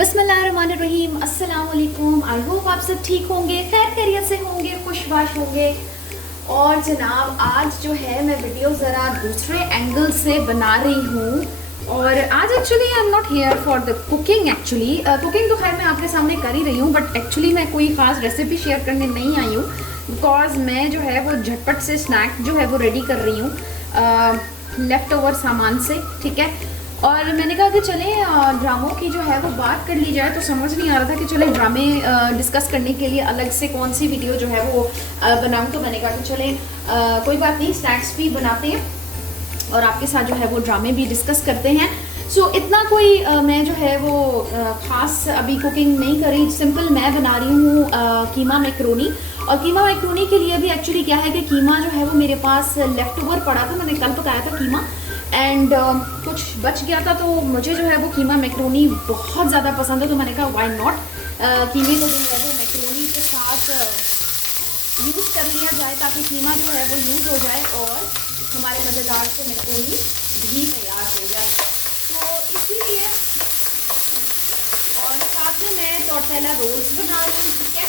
बिस्मिल्लाहिर्रहमानिर्रहीम, अस्सलाम वालेकुम। आई होप आप सब ठीक होंगे, खैर खैरियत से होंगे, खुशबाश होंगे। और जनाब आज जो है मैं वीडियो ज़रा दूसरे एंगल से बना रही हूँ। और आज actually I am not here for the cooking. Actually cooking तो खैर मैं आपके सामने कर ही रही हूँ, बट एक्चुअली मैं कोई ख़ास रेसिपी शेयर करने नहीं आई हूँ। बिकॉज मैं जो है वो झटपट से स्नैक जो है वो रेडी कर रही हूँ लेफ़्ट ओवर सामान से, ठीक है। और मैंने कहा कि चलें ड्रामों की जो है वो बात कर ली जाए, तो समझ नहीं आ रहा था कि चलें ड्रामे डिस्कस करने के लिए अलग से कौन सी वीडियो जो है वो बनाऊँ। तो मैंने कहा कि चलें कोई बात नहीं, स्नैक्स भी बनाते हैं और आपके साथ जो है वो ड्रामे भी डिस्कस करते हैं। सो इतना कोई मैं जो है वो ख़ास अभी कुकिंग नहीं कर रही, सिंपल मैं बना रही हूँ कीमा मैक्रोनी। और कीमा मैक्रोनी के लिए भी एक्चुअली क्या है कि कीमा जो है वो मेरे पास लेफ़्ट ओवर पड़ा था, मैंने कल पकाया था कीमा एंड कुछ बच गया था। तो मुझे जो है वो कीमा मैक्रोनी बहुत ज़्यादा पसंद है, तो मैंने कहा व्हाई नॉट कीमे को जो है वो मैक्रोनी के साथ यूज़ कर लिया जाए, ताकि कीमा जो है वो यूज़ हो जाए और हमारे मज़ेदार से मैक्रोनी भी तैयार हो जाए। तो इसीलिए और साथ में मैं टोर्टेला रोल्स बना रही हूँ, ठीक है।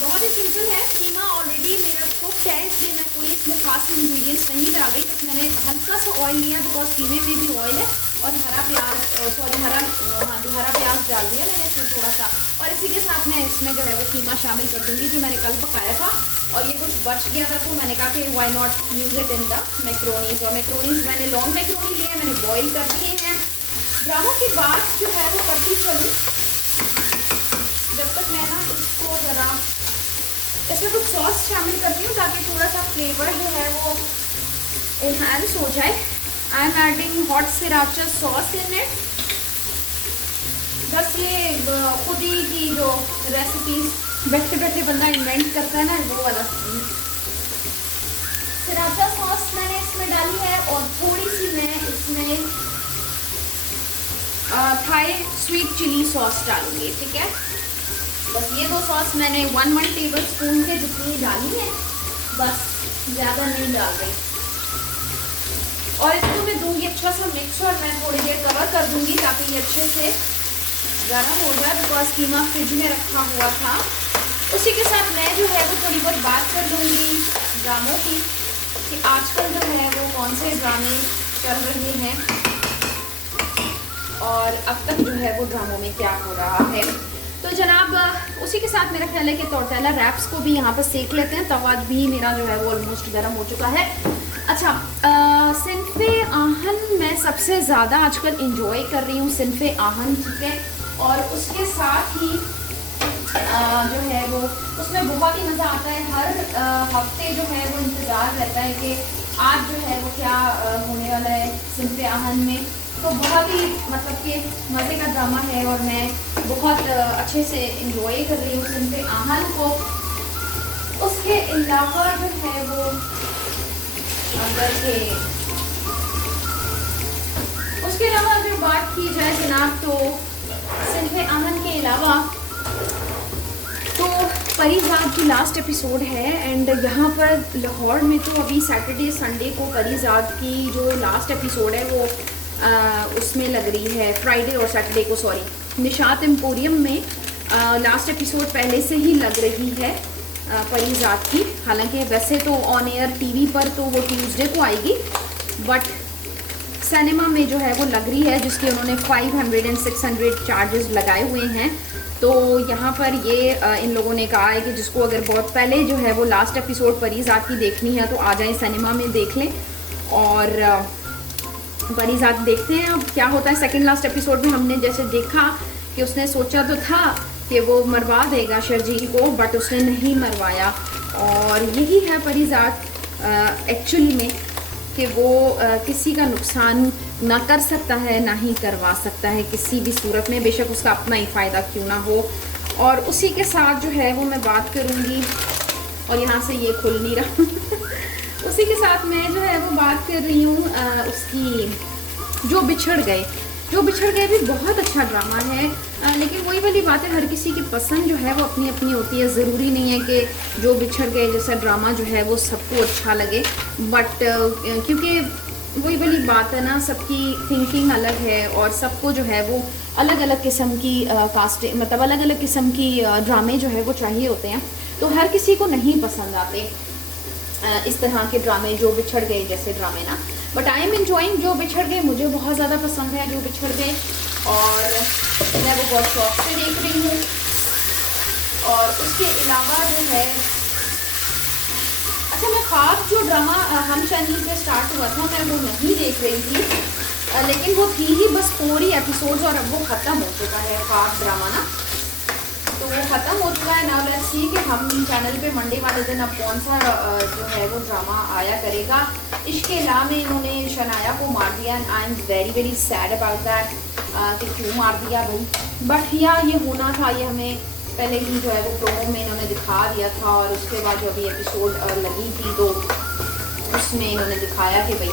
बहुत ही सिंपल है, कीमा ऑलरेडी मेरा कुक्ड है, इसलिए मैं कोई इसमें खास इंग्रेडिएंट्स नहीं डाल रही। बस मैंने हल्का सा ऑयल लिया, बिकॉज कीमे में भी ऑयल है। और हरा प्याज डाल दिया मैंने इसमें थोड़ा सा। और इसी के साथ मैं इसमें जो है वो कीमा शामिल कर दूँगी जो मैंने कल पकाया था। और ये कुछ बच गया था, तो मैंने कहा कि why not use it in the macaronis. और मैक्रोनीज मैंने लॉन्ग मैक्रोनी लिए हैं, मैंने बॉयल कर दिए हैं। ड्रामों की बात जो है वो करती चलूँ जब तक मैं ना इसको ज़रा इसमें कुछ सॉस शामिल करती हूँ, ताकि थोड़ा सा फ्लेवर जो है वो एनहांस हो जाए। I am adding hot sriracha sauce in it. बस ये खुद ही की जो रेसिपीज बैठे बैठे बंदा इन्वेंट करता है ना, वो वाला सिराचा सॉस मैंने इसमें डाली है। और थोड़ी सी मैं इसमें थाई स्वीट चिली सॉस डालूंगी, ठीक है। बस ये दो सॉस मैंने 1 टेबल स्पून के जितनी डाली है, बस ज़्यादा नहीं डाल रही। और इसको मैं दूंगी अच्छा सा मिक्स, और मैं थोड़ी देर कवर कर दूंगी ताकि ये अच्छे से गर्म हो जाए, बिकॉज कीमा फ्रिज में रखा हुआ था। उसी के साथ मैं जो है वो थोड़ी बहुत बात कर लूँगी ड्रामों की, कि आजकल जो है वो कौन से ड्रामे चल रहे हैं और अब तक जो है वो ड्रामों में क्या हो रहा है। तो जनाब उसी के साथ मेरा ख्याल है कि टोर्टेला रैप्स को भी यहाँ पर सेक लेते हैं। तवा भी मेरा जो है वो ऑलमोस्ट गर्म हो चुका है। अच्छा, सिनफ़े आहन मैं सबसे ज़्यादा आजकल इंजॉय कर रही हूँ, सिनफ़े आहन, ठीक है। और उसके साथ ही जो है वो उसमें बहुत ही मज़ा आता है। हर हफ्ते जो है वो इंतज़ार रहता है कि आज जो है वो क्या होने वाला है सिनफ़े आहन में। तो बहुत ही मतलब कि मज़े का ड्रामा है और मैं बहुत अच्छे से इंजॉय कर रही हूँ सिनफ़े आहन को। उसके अलावा जो है वो अगर के उसके अलावा अगर बात की जाए जनाब, तो सिनफ़े आहन के अलावा तो परीज़ाद की लास्ट एपिसोड है। एंड यहाँ पर लाहौर में तो अभी सैटरडे संडे को परीज़ाद की जो लास्ट एपिसोड है वो उसमें लग रही है, फ्राइडे और सैटरडे को, सॉरी, निशात एम्पोरियम में लास्ट एपिसोड पहले से ही लग रही है परीज़ाद की। हालांकि वैसे तो ऑन एयर टीवी पर तो वो ट्यूसडे को आएगी, बट सिनेमा में जो है वो लग रही है, जिसके उन्होंने 500 और 600 चार्जेस लगाए हुए हैं। तो यहाँ पर ये इन लोगों ने कहा है कि जिसको अगर बहुत पहले जो है वो लास्ट एपिसोड परीज़ाद की देखनी है तो आ जाएं सिनेमा में देख लें। और परीज़ाद देखते हैं अब क्या होता है। सेकंड लास्ट एपिसोड में हमने जैसे देखा कि उसने सोचा तो था कि वो मरवा देगा शर्जील को, बट उसने नहीं मरवाया। और यही है परीज़ाद एक्चुअली में, कि वो किसी का नुकसान ना कर सकता है ना ही करवा सकता है किसी भी सूरत में, बेशक उसका अपना ही फ़ायदा क्यों ना हो। और उसी के साथ जो है वो मैं बात करूँगी, और यहाँ से ये खुल नहीं रहा उसी के साथ मैं जो है वो बात कर रही हूँ उसकी जो बिछड़ गए भी बहुत अच्छा ड्रामा है। लेकिन वही वाली बात है, हर किसी की पसंद जो है वो अपनी अपनी होती है। ज़रूरी नहीं है कि जो बिछड़ गए जैसा ड्रामा जो है वो सबको अच्छा लगे, बट क्योंकि वही वाली बात है ना, सबकी थिंकिंग अलग है और सबको जो है वो अलग अलग किस्म की कास्टिंग, मतलब अलग अलग किस्म की ड्रामे जो है वो चाहिए होते हैं। तो हर किसी को नहीं पसंद आते इस तरह के ड्रामे जो बिछड़ गए जैसे ड्रामे ना। बट आई एम एंजॉइंग जो बिछड़ गए, मुझे बहुत ज़्यादा पसंद है जो बिछड़ गए, और मैं वो बहुत शौक से देख रही हूँ। और उसके अलावा जो है, अच्छा मैं ख्वाब जो ड्रामा हम चैनल पे स्टार्ट हुआ था मैं वो नहीं देख रही थी, लेकिन वो थी ही बस 4 ही एपिसोड्स और अब वो ख़त्म हो चुका है ख्वाब ड्रामा ना। तो वो ख़त्म हो चुका है। नाउ लेट्स सी कि हम चैनल पे मंडे वाले दिन अब कौन सा जो है वो ड्रामा आया करेगा। इसके अलावा में इन्होंने शनाया को मार दिया and I am very very sad about that कि क्यों मार दिया भाई। बट ये होना था, ये हमें पहले ही जो है वो प्रोमो में इन्होंने दिखा दिया था। और उसके बाद जो अभी एपिसोड लगी थी तो उसमें इन्होंने दिखाया कि भाई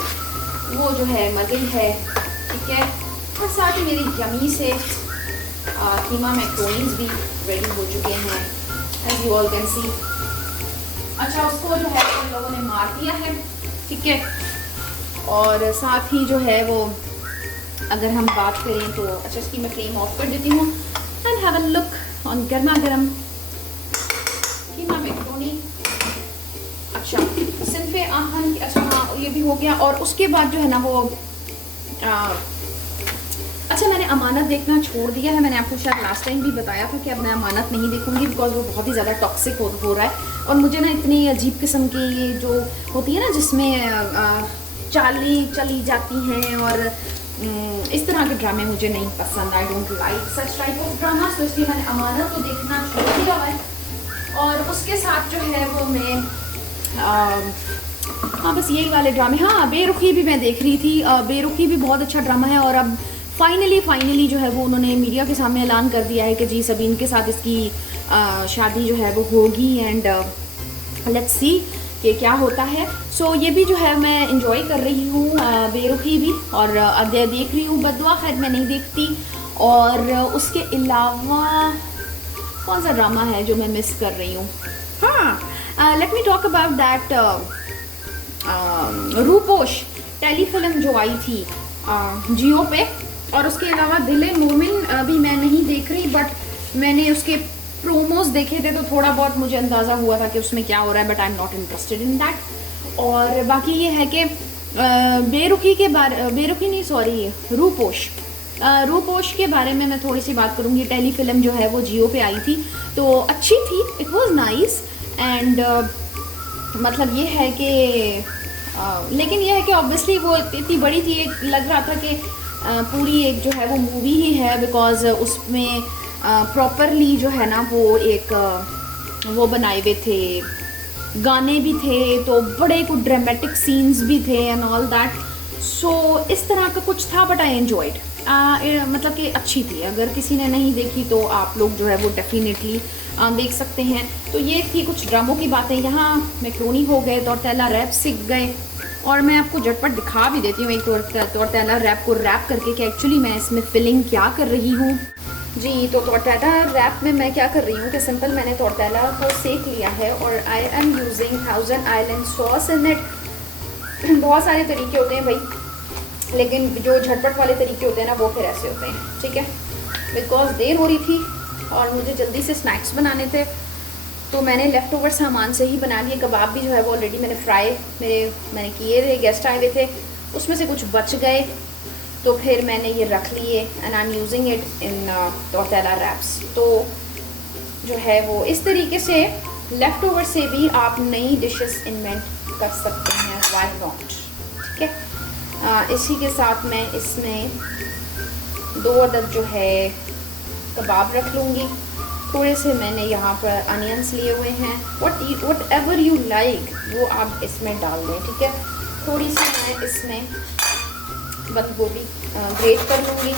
वो जो है मर गई है, ठीक है। और साथ ही मेरी यमी से कीमा मैक्रोनीज भी रेडी हो चुके हैं, as you all can see. अच्छा उसको जो है उन लोगों ने मार दिया है, ठीक है। और साथ ही जो है वो अगर हम बात करें तो अच्छा इसकी मैं फ्लेम ऑफ कर देती हूँ and have a look on गर्मा गर्म कीमा मैक्रोनी। अच्छा सिनफे आहन, अच्छा हाँ ये भी हो गया। और उसके बाद जो है ना वो अच्छा मैंने अमानत देखना छोड़ दिया है। मैंने आपको शायद लास्ट टाइम भी बताया था कि अब मैं अमानत नहीं देखूंगी बिकॉज वो बहुत ही ज़्यादा टॉक्सिक हो रहा है। और मुझे ना इतनी अजीब किस्म की ये जो होती है ना जिसमें चाली चली जाती हैं और इस तरह के ड्रामे मुझे नहीं पसंद। I don't like such type of drama, तो इसलिए मैंने अमानत को देखना छोड़ दिया है। और उसके साथ जो है वो मैं हाँ बस यही वाले ड्रामे। हाँ बेरुखी भी मैं देख रही थी, बेरुखी भी बहुत अच्छा ड्रामा है। और अब फाइनली जो है वो उन्होंने मीडिया के सामने ऐलान कर दिया है कि जी सबीन के साथ इसकी शादी जो है वो होगी एंड लेट्स सी कि क्या होता है। सो ये भी जो है मैं इंजॉय कर रही हूँ बेरुखी भी, और अब देख रही हूँ बदुआ, खैर मैं नहीं देखती। और उसके अलावा कौन सा ड्रामा है जो मैं मिस कर रही हूँ? हाँ let me talk about that Ruposh telefilm जो आई थी जियो पे। और उसके अलावा दिल मोमिन भी मैं नहीं देख रही, बट मैंने उसके प्रोमोज देखे थे तो थोड़ा बहुत मुझे अंदाज़ा हुआ था कि उसमें क्या हो रहा है, but I am not interested in that. और बाकी ये है कि बेरुखी नहीं सॉरी रूपोश के बारे में मैं थोड़ी सी बात करूँगी। टेलीफिल्म जो है वो जियो पे आई थी तो अच्छी थी, इट वाज नाइस एंड मतलब ये है कि लेकिन ये है कि ऑब्वियसली वो इतनी बड़ी थी, लग रहा था कि पूरी एक जो है वो मूवी ही है बिकॉज उसमें प्रॉपरली जो है ना वो एक वो बनाए हुए थे, गाने भी थे तो बड़े कुछ ड्रामेटिक सीन्स भी थे एंड ऑल दैट। सो इस तरह का कुछ था बट आई एंजॉयड, मतलब कि अच्छी थी। अगर किसी ने नहीं देखी तो आप लोग जो है वो डेफिनेटली देख सकते हैं। तो ये थी कुछ ड्रामों की बातें। यहाँ मैक्रोनी हो गए, तौरतेला रैप सीख गए, और मैं आपको झटपट दिखा भी देती हूँ एक तौरतेला रैप को रैप करके कि एक्चुअली मैं इसमें फिलिंग क्या कर रही हूँ। जी तो तौरतेला रैप में मैं क्या कर रही हूँ कि सिंपल मैंने तौरतेला को सेक लिया है और आई am using 1000 island sauce in it. बहुत सारे तरीके होते हैं भाई, लेकिन जो झटपट वाले तरीके होते हैं ना वो फिर ऐसे होते हैं, ठीक है। बिकॉज देर हो रही थी और मुझे जल्दी से स्नैक्स बनाने थे तो मैंने लेफ़्ट ओवर सामान से ही बना लिए। कबाब भी जो है वो ऑलरेडी मैंने फ्राई मैंने किए थे, गेस्ट आए हुए थे, उसमें से कुछ बच गए तो फिर मैंने ये रख लिए and I am using it in tortilla wraps. तो जो है वो इस तरीके से लेफ़्ट ओवर से भी आप नई डिशेस इन्वेंट कर सकते हैं, व्हाई नॉट, ठीक है। इसी के साथ मैं इसमें 2 अदद जो है कबाब रख लूँगी। थोड़े से मैंने यहाँ पर अनियंस लिए हुए हैं, वट एवर यू लाइक वो आप इसमें डाल दें, ठीक है। थोड़ी सी मैं इसमें बंद गोभी ग्रेट कर लूँगी,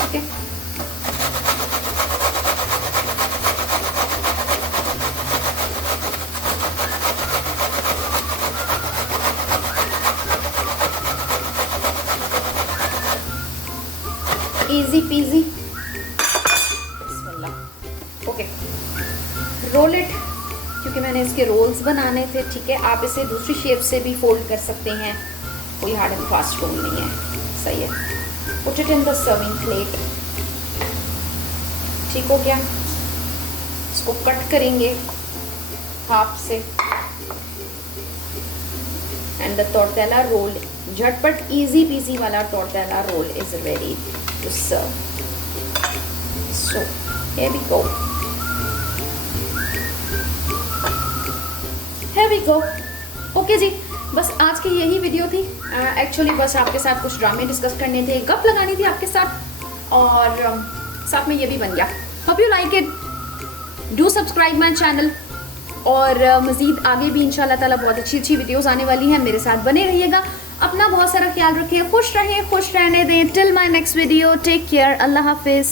ठीक है। इजी पीजी, बिस्मिल्लाह। ओके रोल इट, क्योंकि मैंने मैंने इसके रोल्स बनाने थे, ठीक है। आप इसे दूसरी शेप से भी फोल्ड कर सकते हैं, कोई हार्ड एंड फास्ट रूल नहीं है, सही है। Put it in the serving plate, ठीक हो गया। इसको कट करेंगे हाफ से एंड द टोर्टेला रोल, झटपट इजी पीजी वाला tortilla roll is ready to serve. So here we go, here we go। Okay जी, बस आज की यही वीडियो थी। एक्चुअली बस आपके साथ कुछ ड्रामे डिस्कस करने थे, गप लगानी थी आपके साथ, और साथ में ये भी बन गया। Hope you like it, do subscribe my channel, और मज़ीद आगे भी इंशाल्लाह ताला बहुत अच्छी अच्छी वीडियोस आने वाली हैं। मेरे साथ बने रहिएगा, अपना बहुत सारा ख्याल रखिए, खुश रहें, खुश रहने दें। Till my next video, take care, Allah हाफिज़।